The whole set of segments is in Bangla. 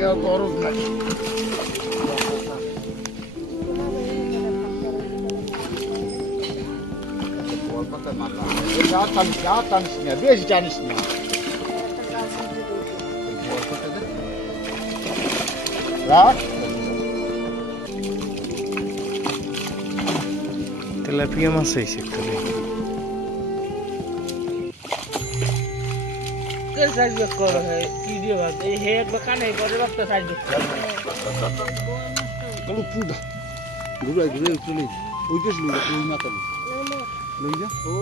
কেউ গরজ নাই জানিস না বেশ জানিস না তেলাপিয়া মাছ হয়েছে একটু সাইজ করা হয় ভিডিও বাদ এই হেড বা কানে করে রক্ত সাইজ চলো পুদা ঘুরে ঘুরে চলে ওইটা ছিল ওই মাথা লই যা ও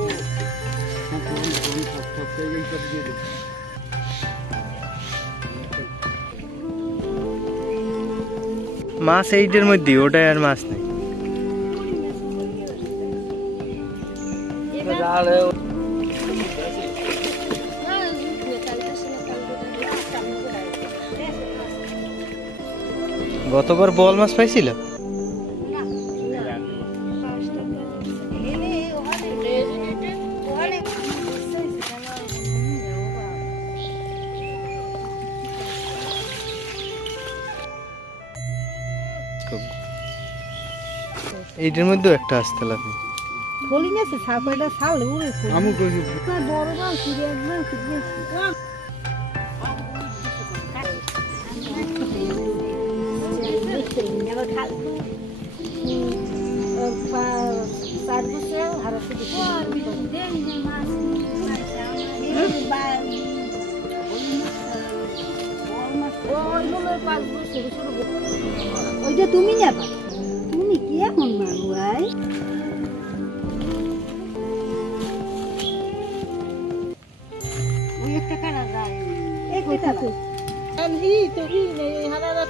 মাছ এইটার মধ্যে ওটাই আর মাছ নেই গতবার বল মাছ পাইছিল এইটার মধ্যেও একটা আসতে লাগবে খোলি গেছে ছাপাইটা ছাড়লে উড়ে আমি কইছি বড় মাছ ফিরে একবার ফিরে ওইটা তুমি নেবা তুমি কি এমন মানু ভাই ওই একটা কানা যায় একটা তো আমি তো কি নেই হারারা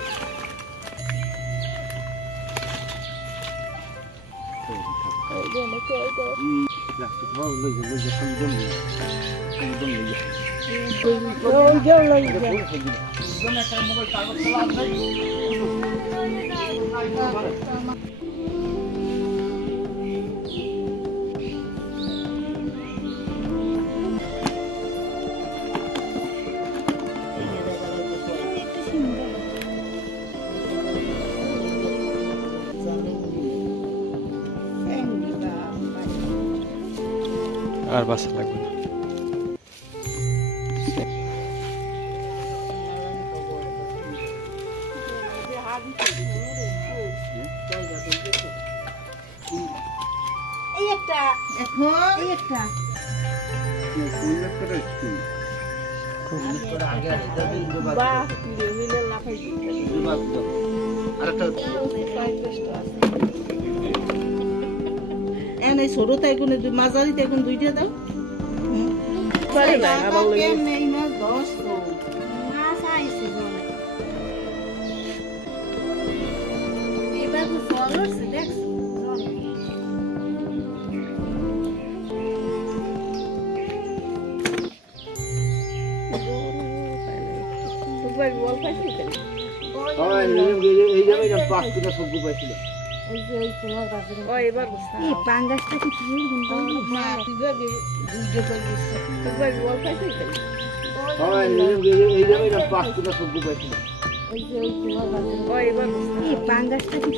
আর বাসা লাগবে না এই একটা এখন এই একটা ছোট তাই কোন মাঝারি তাই কোন দুইটা দাও দেখছো পাঙ্গাসটা কি পাঙ্গাসটা কি